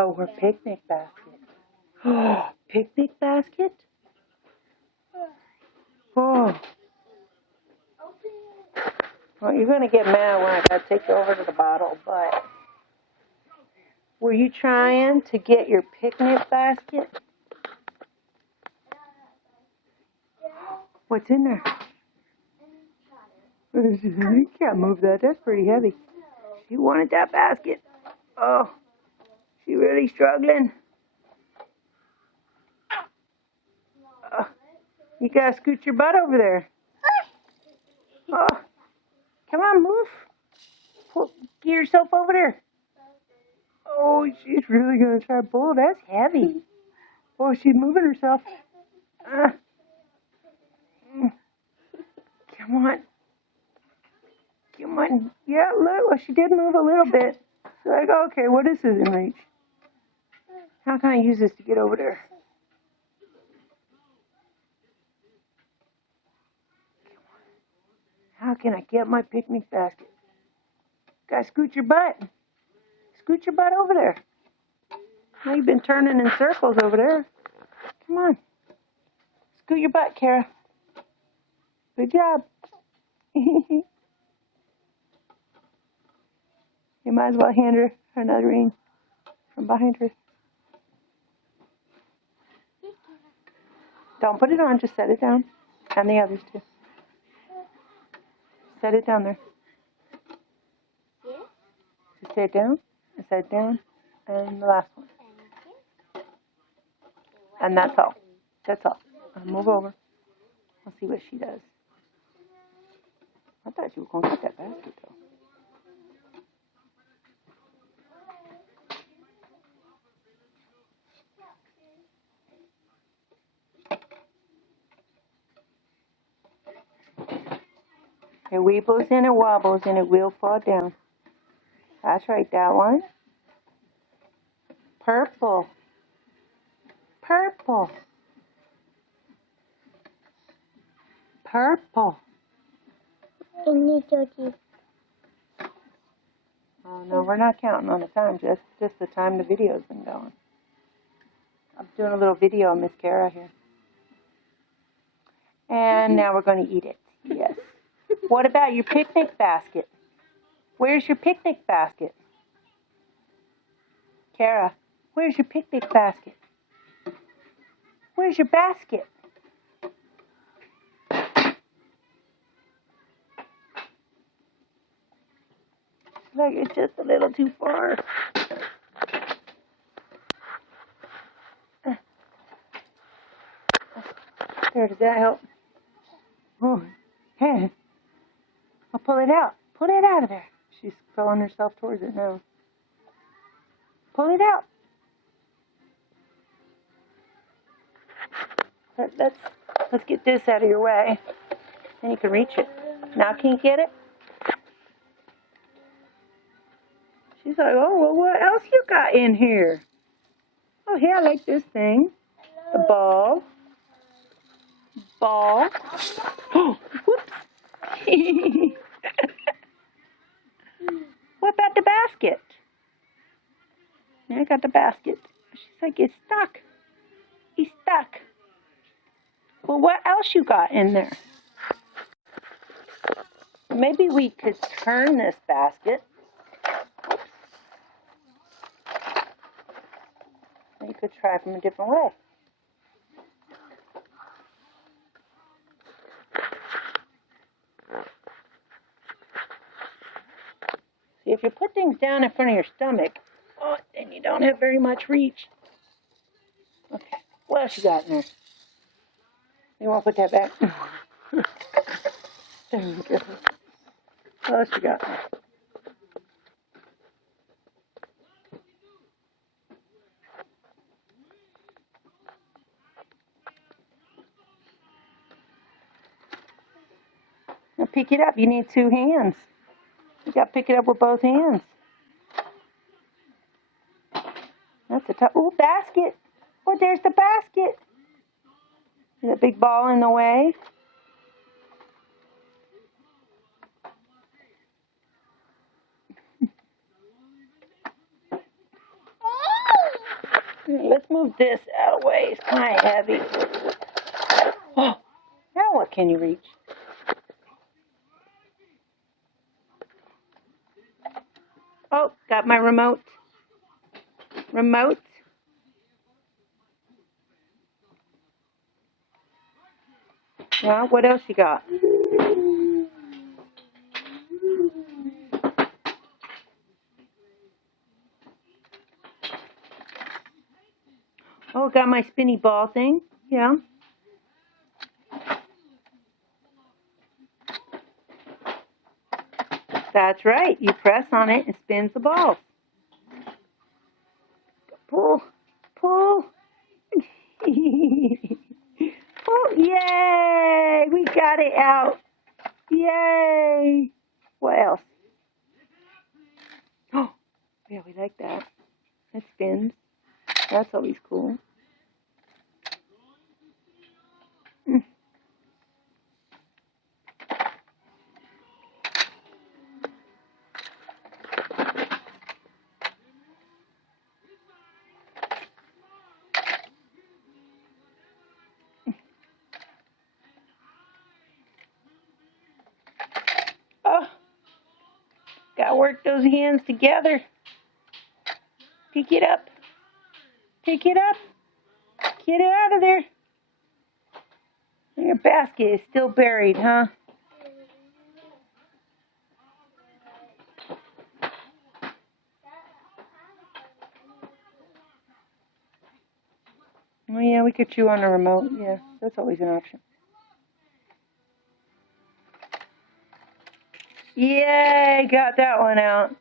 Oh, her picnic basket. Oh, picnic basket? Oh. Well, you're going to get mad when I got to take you over to the bottle, but were you trying to get your picnic basket? What's in there? You can't move that. That's pretty heavy. She wanted that basket. Oh, she really struggling. You got to scoot your butt over there. Oh, come on, move. Get yourself over there. Oh, she's really going to try to pull. That's heavy. Oh, she's moving herself. Come on. Come on. Yeah, look. Well, she did move a little bit. So I go, okay, what is this in reach? How can I use this to get over there? How can I get my picnic basket? Gotta scoot your butt. Scoot your butt over there. Now you've been turning in circles over there. Come on. Scoot your butt, Kara. Good job. You might as well hand her another ring from behind her. Don't put it on, just set it down. And the others too. Set it down there. Just set it down, and set it down, and the last one. And that's all. That's all. I'll move over. We'll see what she does. I thought you were going to get that basket though. It weebles and it wobbles and it will fall down. That's right, that one. Purple. Purple. Purple. Oh no, we're not counting on the time, just the time the video's been going. I'm doing a little video of Miss Kara here. And now we're going to eat it. Yes. What about your picnic basket? Where's your picnic basket? Kara, where's your picnic basket? Where's your basket? Like it's just a little too far. There, does that help? Oh, hey. I'll pull it out. Pull it out of there. She's throwing herself towards it now. Pull it out. Let's get this out of your way. Then you can reach it. Now can you get it? She's like, oh, well, what else you got in here? Oh, yeah, I like this thing. The ball. Ball. Oh, whoops. What about the basket? Yeah, I got the basket. She's like, it's stuck. He's stuck. Well, what else you got in there? Maybe we could turn this basket. Oops. You could try from a different way. See, if you put things down in front of your stomach, oh, then you don't have very much reach. Okay, what else you got in there? You want to put that back? There we go. What else you got? Now pick it up. You need 2 hands. You got to pick it up with both hands. That's a tough. Ooh, basket. Oh, there's the basket. Is that big ball in the way? Let's move this out of the way. It's kind of heavy. Oh, now what can you reach? Oh, got my remote. Remote. Yeah, what else you got? Oh, got my spinny ball thing. Yeah. That's right. You press on it and spins the balls. Pull. Pull. Oh, yay! We got it out. Yay! What else? Oh, yeah, we like that. It spins. That's always cool. Mm. Oh, gotta work those hands together. Pick it up. Pick it up. Get it out of there. Your basket is still buried, huh? Oh, yeah, we could chew on the remote. Yeah, that's always an option. Yay, got that one out.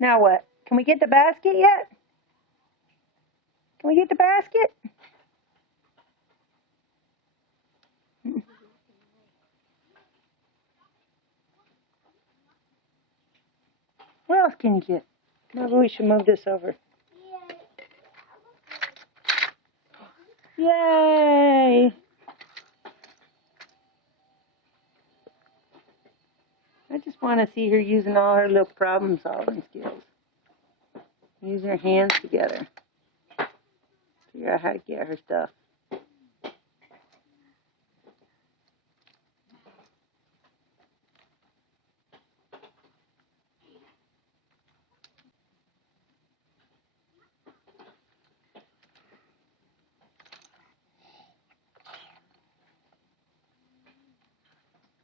Now what? Can we get the basket yet? Can we get the basket? What else can you get? Maybe we should move this over. Yay! I just want to see her using all her little problem-solving skills. Using her hands together. Figure out how to get her stuff.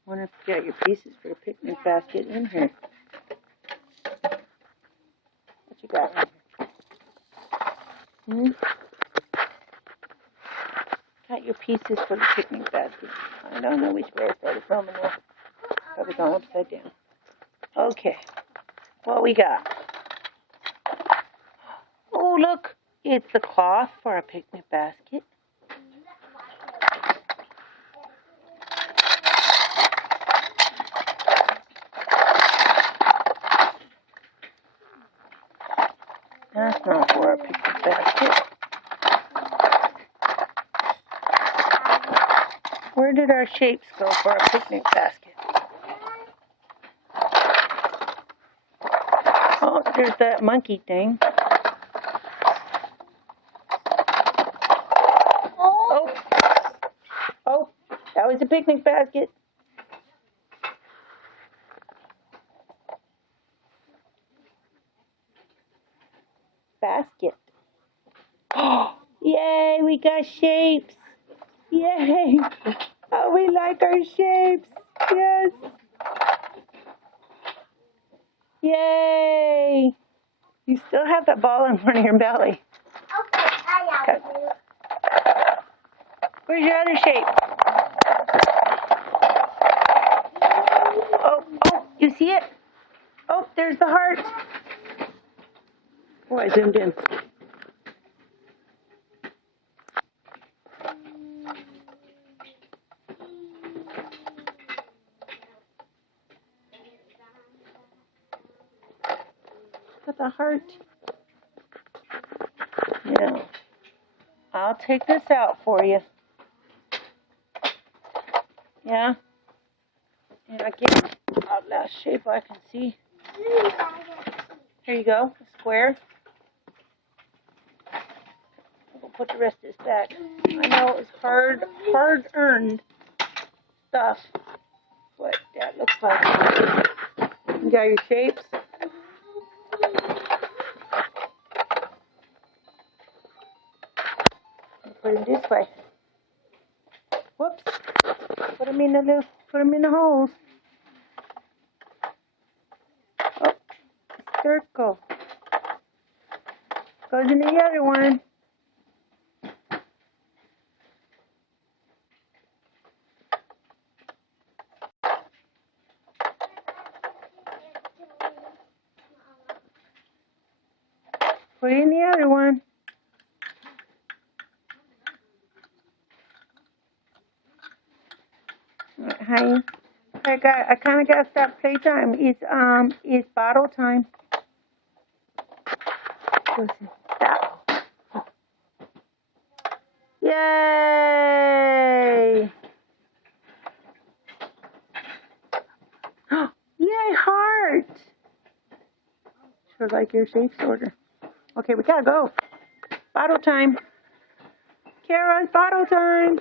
Wonder if you got your pieces for a picnic basket in here. What you got in here? Got your pieces for the picnic basket. I don't know which way I started filming now. Probably gone upside down. Okay. What we got? Oh, look. It's the cloth for a picnic basket. That's not for a picnic basket. Where did our shapes go for a picnic basket? Oh, there's that monkey thing. Oh, oh, that was a picnic basket. Basket. Oh, yay, we got shapes. Yay. Oh, we like our shapes. Yes. Yay. You still have that ball in front of your belly. Okay. Where's your other shape? Oh, oh, you see it? Oh, there's the heart. Oh, I zoomed in. Got the heart. Yeah. I'll take this out for you. Yeah? And I get out last shape I can see. Here you go, a square. put the rest of this back. I know it was hard-earned stuff. What that looks like. You got your shapes. Put them this way. Whoops. Put them in the holes. Oh, circle. Goes in the other one. Put it in the other one. Hi. I kind of got to stop playtime. It's bottle time. Stop. Yay! Yay, heart! Sure like your shape sorter. Okay, we gotta go. Bottle time. Kara's bottle time.